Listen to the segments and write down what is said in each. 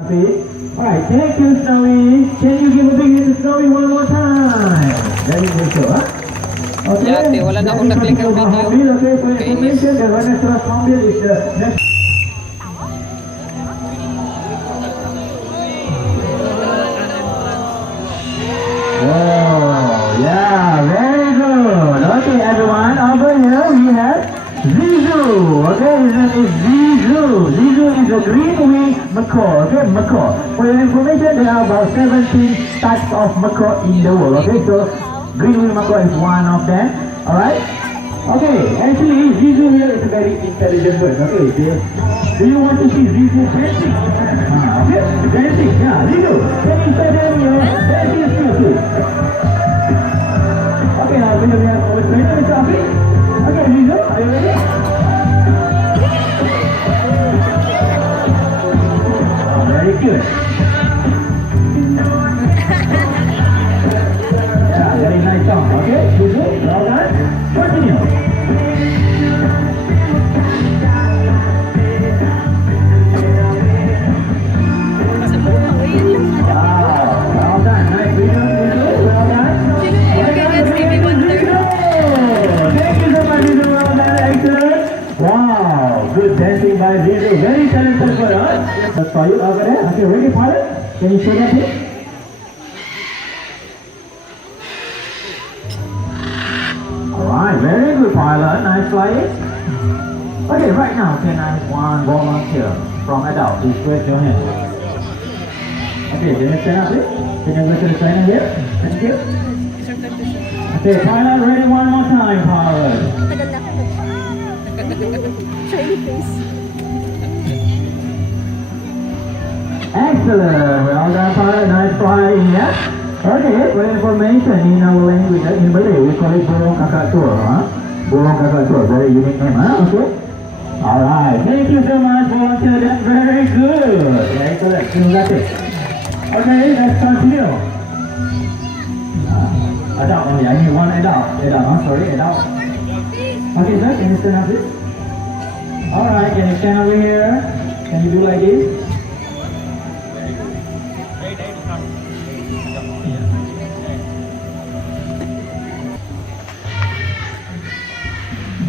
Alright, thank you, Snowy. Can you give a big hand to Snowy one more time? Very good, show, huh? Okay. Yate, wala na akong na-click ang video. Okay, for information, the Rhinoceros Hornbill is the next. Oh, yeah, very good. Okay, everyone, over here we have Zizu. Okay, his name is Zizu. Zizu is a green-winged macaw. Okay, macaw. For your information, there are about 17 types of macaw in the world. Okay, so green-winged macaw is one of them. Alright? Okay, actually, Zizu here is a very intelligent bird. Okay, do you want to see Zizu dancing? Okay, dancing, yeah, Zizu. Can you show them your dancing skills too? Okay, now we have our trainer, Mr. Afi. Okay, Zizu, are you ready? Oh, very good. Yeah, very nice song. Okay, Zizu, well done. Continue. Good dancing by Zizu. Very talented for us. That's for you over there. Okay, ready, pilot? Can you show that here? Alright, very good, pilot. Nice flying. Okay, right now, can I have one volunteer from adult? Please raise your hand. Okay, can you stand up, please? Can you go to the trainer here? Thank you. Okay, pilot, ready one more time, pilot. Shiny face. Excellent. Well done, pilot. Nice flying. Yeah. Okay. For information in our language, in Malay, we call it burung kakatua. Huh? Burung kakatua. Very unique name. Huh? Okay. All right. Thank you so much, volunteer. That's very good. Excellent. Terima kasih. Okay. Let's continue. Adult. Oh yeah. I need one adult. Adult. Oh, sorry. Adult. Okay, sir. Can you stand up, please? Alright, can you stand over here? Can you do like this?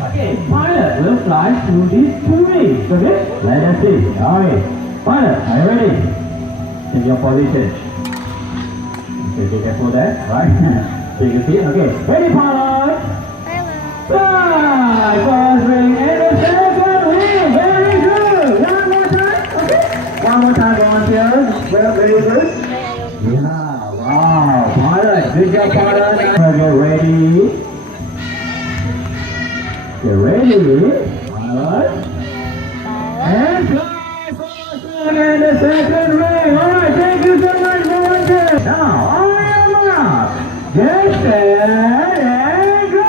Okay, pilot will fly through these two wings. Okay, let us see. Alright, pilot, are you ready? Take your position. Okay, be careful there. Alright, take a seat. Okay, ready, pilot? Fly! First wing and the second wing. Very good. One more time. Okay. One more time, volunteers. Well, very good. Yeah. Wow. Pilot. Good job, pilot. Get ready. Get ready. Pilot. And fly first wing and the second wing. All right. Thank you so much, volunteers. Now, on your mark. Get set and go.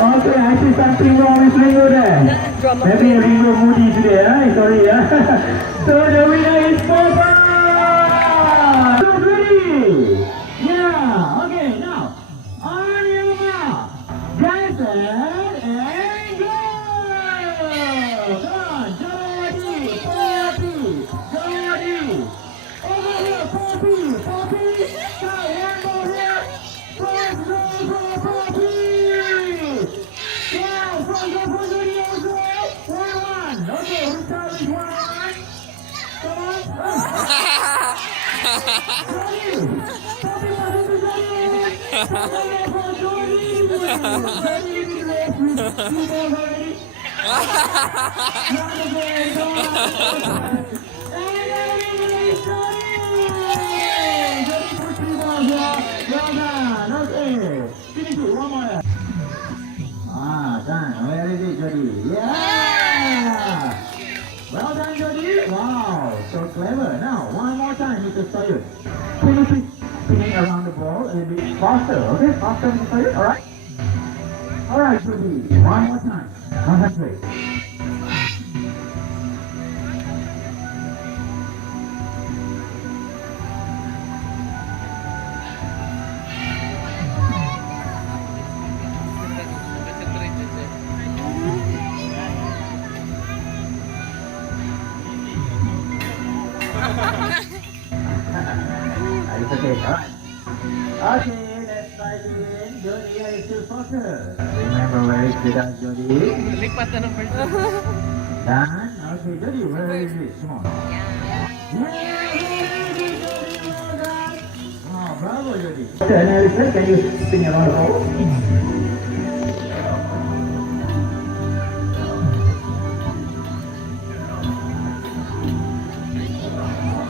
Okay, I see something wrong with Ringo there. Maybe Ringo moody today, sorry. So the winner is Papa! So ready? Yeah, okay, now, on your mark, get set and go! Come on, Jody, Poppy, Jody. Over here, Poppy, Poppy. Now, one more here. First go for Poppy. Yeah, front go for Jody also. 1-1. Okay, who's starting 1-1? Come on. Jody. Poppy masuk ke Jody. Poppy for Jody. Ready to race with Timo already. Not again, come on. And Jody. Jody for Timo as well. Well done. Okay. Finish it. One more. Done. Where is it, Jody? Yeah. Well done, Jody. Wow. So clever. Now, one more time, Mr. Sayed. Can you spinning around the ball a little bit faster? Okay, faster, Mr. Sayed. All right. Alright, Judy. One more time. Concentrate. It's okay. Alright. Okay, let's try again. Jody, are you still focused? Remember where is the dance, Jody? Lipat na ng first. Done? Okay, Jody, where is it? Come on. Oh, bravo, Jody. Okay, Nelson, can you spin around the hole?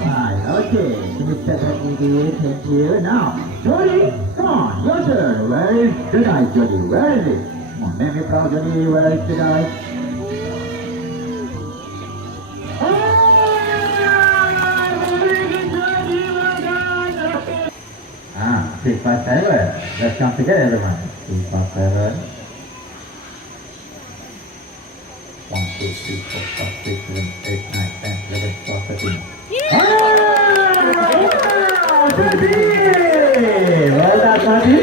Right, okay. Can you step back with it? Thank you. Now, Jody, come on, your turn. Where is the dice, Jody? Where is it? Come on, make me proud, Jody. Where is the dice? Ah, 6, 5, 7. Let's count together, everyone. 6, 5, 7. 1, 2, 3, 4, 5, 6, 7, 8, 9, 10, 11, 12, 13. Marty! Well done, Marty.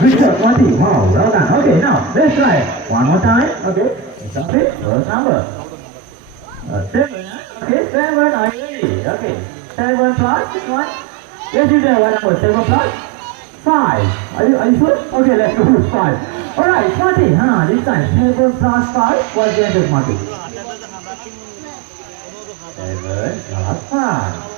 Good job, Marty. Wow, well done. Okay, now let's try one more time. Okay, count it. First number. 7. Okay, 7. Are you ready? Okay, 7 plus 1. Yes, you there. What number? 7 plus 5. Are you sure? Okay, let's go with 5. All right, Marty. This time 7 plus 5. What's the answer, Marty? 7 plus 5.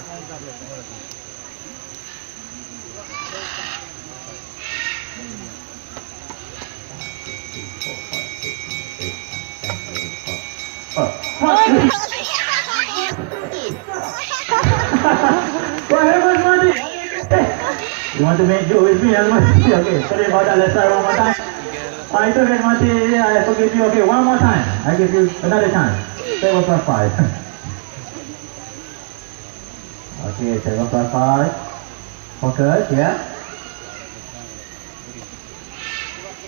What happened, Marty? You want to make joke with me, Marty? Okay, sorry about that. Let's try one more time. It's okay, Marty. I forgive you. Okay, one more time. I give you another chance. 7 plus 5. Okay, 7 plus 5. Focus, yeah?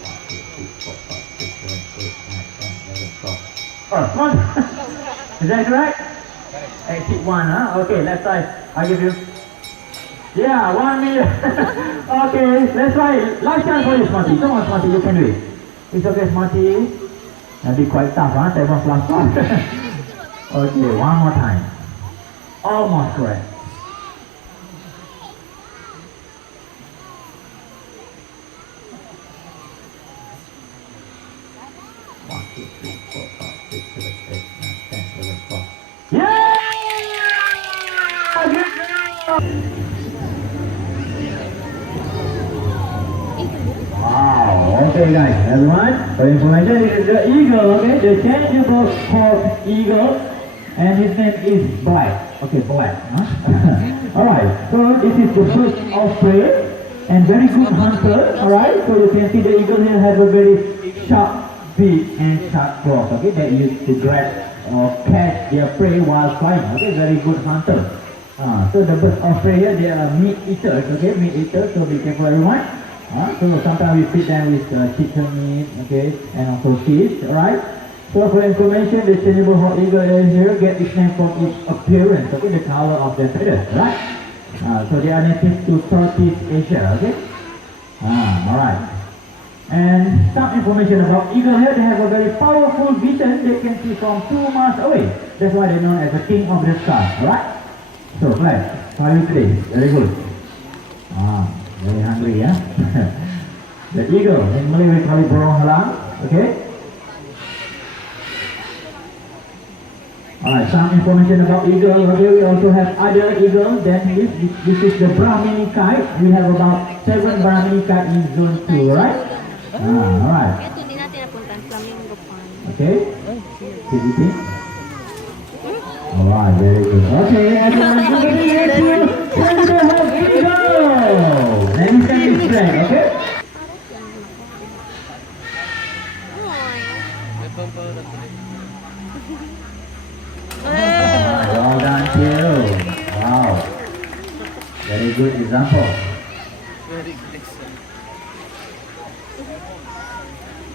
1, 2, 3, 4, 5, 6, 7, 8, 9, 10, 11, 12. Oh, come on. Is that correct? Exit 1, huh? Okay, let's try. I'll give you. Yeah, 1 million. Okay, let's try. Last chance for you, Smarty. Come on, Smarty, you can do it. It's okay, Smarty. That'll be quite tough, huh? 7 plus 5. Okay, one more time. Almost correct. Yeah! Good job! Wow, okay guys, everyone, for information, this is the eagle, okay, the changeable hawk eagle, and his name is Black, okay, Black, huh? Alright, so this is the bird of prey, and very good hunter, alright, so you can see the eagle here has a very sharp beak and sharp claws, okay, they used to grab or catch their prey while flying, okay, very good hunter. So the birds of prey here, they are meat eaters, okay, meat eaters, so be careful everyone. So sometimes we feed them with chicken meat, okay, and also fish, alright. So for information, the changeable hawk eagle is here get its name from its appearance, okay, the color of their feathers, right? So they are native to Southeast Asia, okay. Alright. And some information about eagle here, they have a very powerful vision, they can see from 2 miles away. That's why they're known as the king of the sky, alright? So, Black, how are you today? Very good. Very hungry, yeah? The eagle, in Malay we call it burung halang, okay? Alright, some information about eagle, okay? We also have other eagles, then this is the Brahmini kite. We have about 7 Brahmini kite in zone 2, right? Alright. Ito din natin napuntan, flamingo farm. Okay? CDP? Alright, very good. Okay, everyone, good evening. Let me send this friend, okay? Well done, too. Wow. Very good example.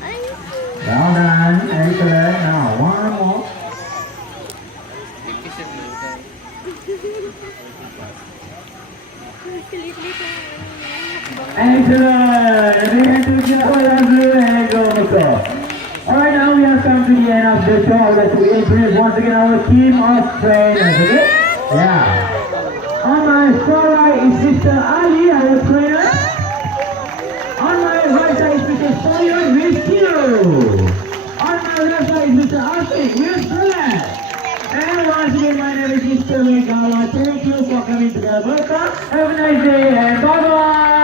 Ay, Excellent. We have to get all of blue and go, Mako. Alright, now we have come to the end of the show. I would like to introduce once again our team of trainers, okay? Yeah. On my far right is Mr. Ali, our trainer. On my right side is Mr. Sawyer with you. On my left side is Mr. Asif with Black. And once again, my name is Mr. Megawa. Thank you for coming together. Welcome. Have a nice day and bye-bye.